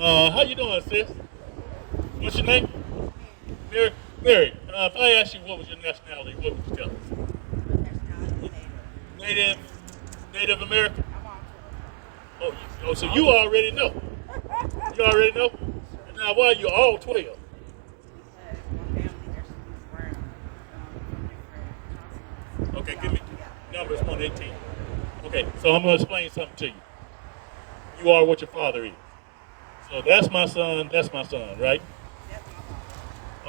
How you doing, sis? What's your name? Mary. Mary. If I asked you what was your nationality, what would you tell us? Native. Native American. Oh, so you already know. You already know. And now, why are you all 12? Okay, give me numbers 118. Okay, so I'm going to explain something to you. You are what your father is. So that's my son, right?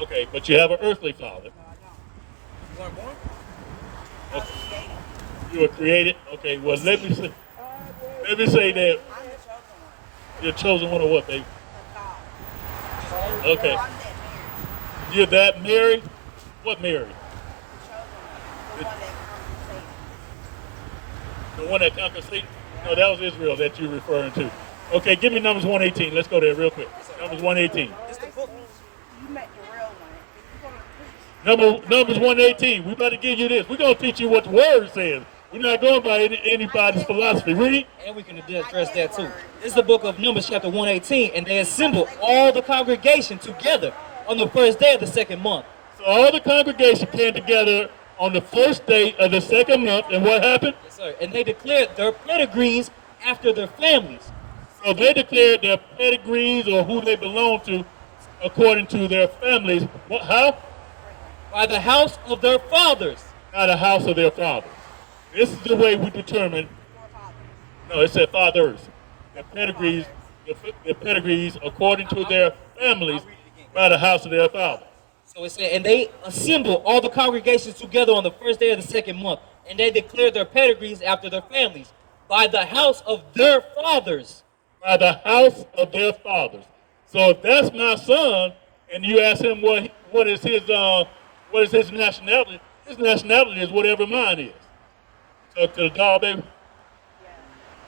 Okay, but you have an earthly father. You weren't born? Okay. You were created? Okay, well, let me say that you're chosen one of what, baby? Okay. You're that Mary? What Mary? The one that conquered Satan? No, that was Israel that you're referring to. Okay, give me Numbers 118. Let's go there real quick. Numbers 118. Numbers 118. We're about to give you this. We're going to teach you what the word says. We're not going by anybody's philosophy. Read. And we can address that too. This is the book of Numbers chapter 118, and they assembled all the congregation together on the first day of the second month. So all the congregation came together on the first day of the second month, and what happened? Yes, sir. And they declared their pedigrees after their families. So they declared their pedigrees or who they belonged to according to their families. What, how? By the house of their fathers. By the house of their fathers. This is the way we determine. No, it said fathers. Their pedigrees according to their families by the house of their fathers. So it said, and they assembled all the congregations together on the first day of the second month, and they declared their pedigrees after their families by the house of their fathers. By the house of their fathers. So if that's my son, and you ask him what is his nationality, his nationality is whatever mine is. Talk to the dog, baby.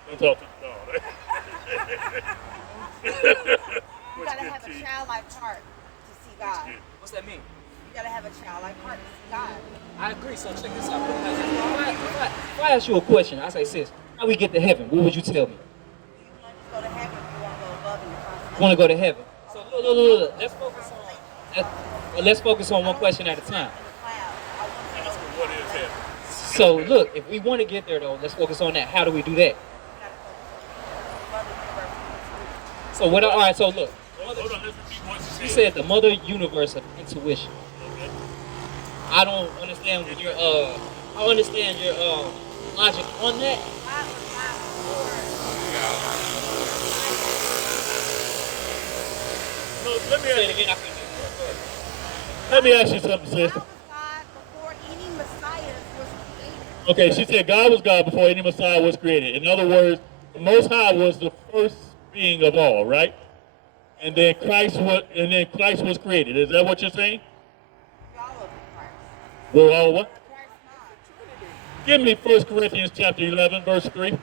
Don't talk to the dog. You gotta have a childlike heart to see God. What's that mean? You gotta have a childlike heart to see God. I agree, so check this out. If I ask you a question, I say, sis, how we get to heaven, what would you tell me? Do you want to go to heaven or you want to go above in the I want to go to heaven. So look. Let's focus on one question at a time. What is heaven? So look, if we want to get there though, let's focus on that. How do we do that? So what? All right. So look, you said the mother universe of intuition. Okay. I don't understand your I understand your logic on that. No, let me Say it ask again. you something, sis. God was God before any Messiah was created. Okay, she said God was God before any Messiah was created. In other words, the Most High was the first being of all, right? And then Christ was created. Is that what you're saying? All of Christ. We're all what? Christ not. Give me 1 Corinthians chapter 11, verse 3.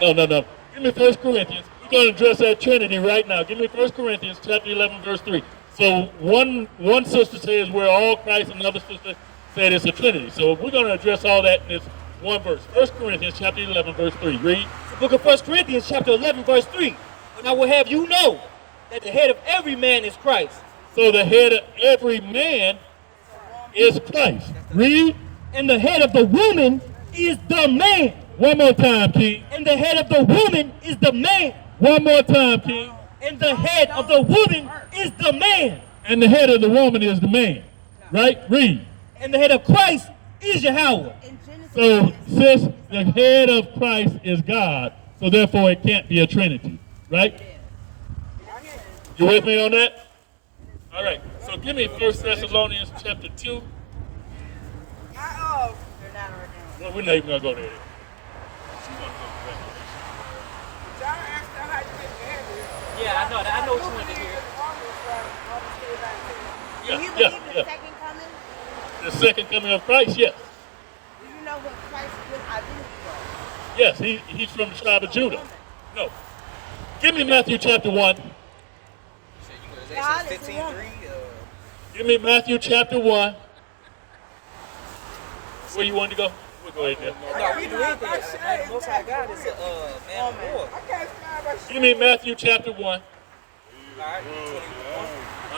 No. Give me 1 Corinthians. We're going to address that Trinity right now. Give me 1 Corinthians chapter 11, verse 3. So one sister says we're all Christ, and another sister said it's a Trinity. So we're going to address all that in this one verse. 1 Corinthians chapter 11, verse 3. Read. The book of 1 Corinthians chapter 11, verse 3. And I will have you know that the head of every man is Christ. So the head of every man is Christ. Read. And the head of the woman is the man. One more time, King. And the head of the woman is the man. One more time, King. And the head of the woman is the man. And the head of the woman is the man. Right? Read. And the head of Christ is Yahweh. So, sis, the head of Christ is God. So therefore it can't be a Trinity. Right? You with me on that? All right. So give me 1 Thessalonians chapter 2. They're not ordained. Well, we're not even going to go there. Yeah, I know that. I know what you want to hear. Do you believe in the second coming? The second coming of Christ, yes. Do you know what Christ's identity was? Yes, he's from the tribe of Judah. No. Give me Matthew chapter 1. God is a woman. Give me Matthew chapter 1. Where you want to go? We'll go ahead there. No, we do anything. Man, the Most High God is a man of war. Give me Matthew chapter 1. All right,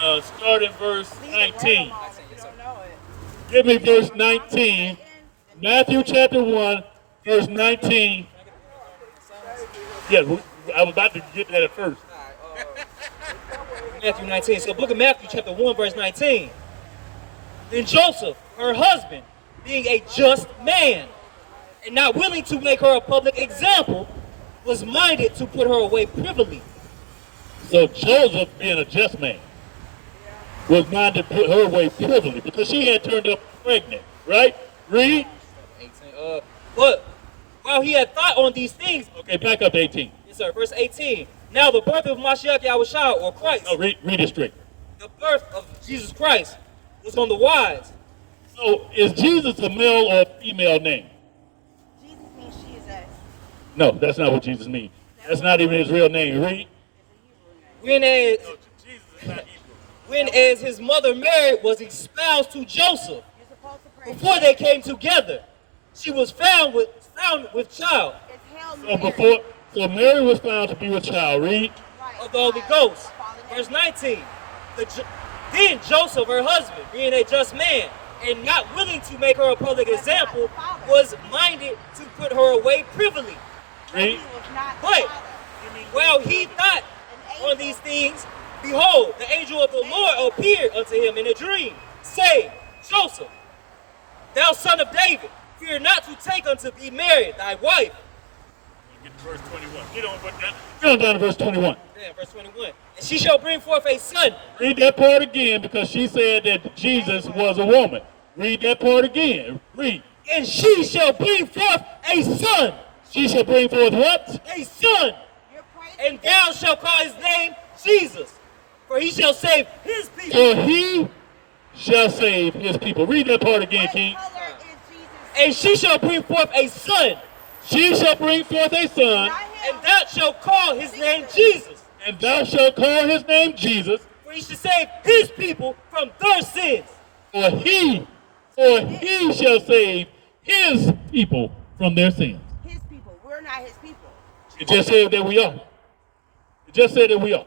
21. Start in verse 19. You don't know it. Give me verse 19. Matthew chapter 1, verse 19. Yeah, I was about to get that at first. Matthew 19. So, book of Matthew, chapter 1, verse 19. Then Joseph, her husband, being a just man, and not willing to make her a public example, was minded to put her away privily. So Joseph, being a just man, was minded to put her away privily because she had turned up pregnant, right? Read. 18. But while he had thought on these things, Okay, back up to 18. yes, sir, verse 18. Now the birth of Mashiach Yahushua, or Christ, No, read it straight. the birth of Jesus Christ, was on the wise. So is Jesus a male or a female name? Jesus means Jesus. No, that's not what Jesus means. That's not even his real name. Read. When as, Jesus is not Hebrew. when as his mother Mary was espoused to Joseph, You're supposed to pray. before they came together, she was found with child It's hell So Mary. so Mary was found to be with child. Read. Right. of the Holy Ghost. Verse 19. Then Joseph, her husband, being a just man, and not willing to make her a public example, was minded to put her away privily. Read. He was not the But father. while he thought on these things, behold, the angel of the Lord appeared unto him in a dream, saying, Joseph, thou son of David, fear not to take unto thee Mary, thy wife. Get to verse 21. Get on down to verse 21. Yeah, verse 21. And she shall bring forth a son. Read that part again because she said that Jesus was a woman. Read that part again. Read. And she shall bring forth a son. She shall bring forth what? A son. You're praising And thou shalt call his name Jesus. For he shall save his people. For he shall save his people. Read that part again, what King. color is Jesus? And she shall bring forth a son. She shall bring forth a son, Not And him. thou shalt call his name Jesus. and thou shalt call his name Jesus. For he shall save his people from their sins. For he shall save his people from their sins. His people. We're not his people. It just said that we are. It just said that we are.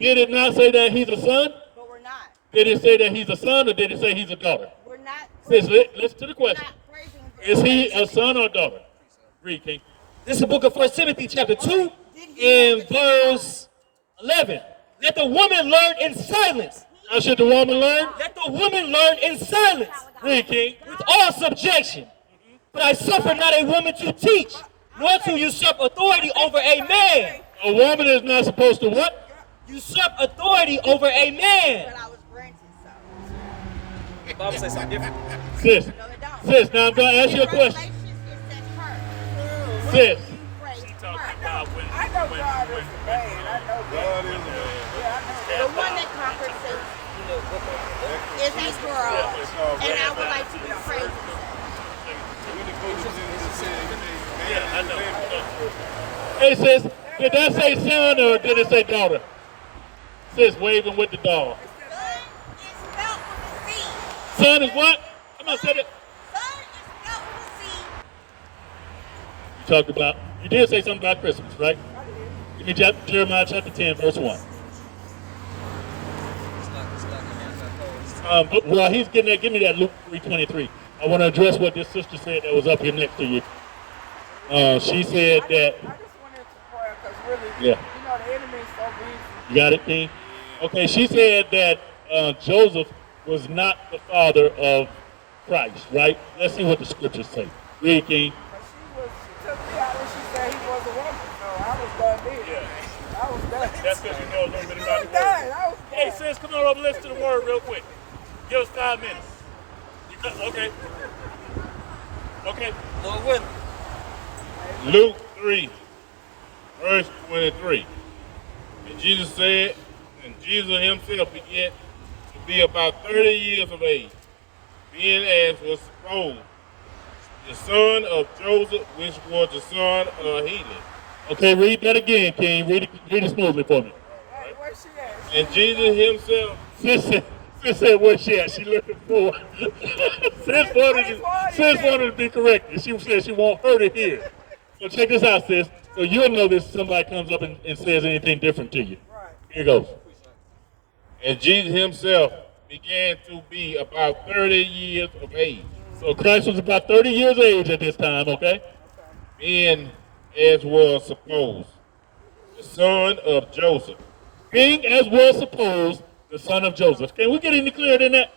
Did it not say that he's a son? But we're not. Did it say that he's a son or did it say he's a daughter? We're not. Listen to the We're question. not praising Is he a son or daughter? Read, King. This is the book of 1 Timothy chapter 2 and verse 11. Let the woman learn in silence. How should the woman learn? Let the woman learn in silence Read, King. with all subjection. But I suffer not a woman to teach, nor to usurp authority over a man. A woman is not supposed to what? Usurp authority over a man. But I was granted so. The Bible says something different. Sis, No, they don't. sis, now I'm going to ask you a question. Revelations, it says her. Sis, You praise she her. talking about when I know God is a man. I know God is a man. Yeah, I know The one that conquered Satan is a girl, and I would like to be praised. yeah, I know. Hey, sis, did that say son or did it say daughter? Sis waving with the dog. Son is spelled with a C. Son is what? Come on, say that. Son is spelled with a C. You talked about, you did say something about Christmas, right? Give me Jeremiah chapter 10, verse 1. But while he's getting that, give me that Luke 3:23. I want to address what this sister said that was up here next to you. She said that, I just wanted to pray because really, Yeah. you know, the enemy is so busy. you got it, King? Okay, she said that Joseph was not the father of Christ, right? Let's see what the scriptures say. Read, King. But she took me out and she said he was a woman. So I was done then. Yeah. I was done. That's because you know a little bit I about was the word. done. I was Hey, done. sis, come on over, listen to the word real quick. Give us 5 minutes. Okay. Okay. Lord willing. Luke 3, verse 23. And Jesus said, and Jesus himself began to be about 30 years of age, being as was supposed, the son of Joseph, which was the son of Heli. Okay, read that again, King. Read it smoothly for me. Hey, where's she at? And Jesus himself, Sis said, where's she at? She looking for Sis wanted to be corrected. She said she want her to hear. So check this out, sis. So you'll know this if somebody comes up and says anything different to you. Here goes. And Jesus himself began to be about 30 years of age, So Christ was about 30 years of age at this time, okay? being, as was supposed, the son of Joseph. Being, as was supposed, the son of Joseph. Can we get any clearer than that?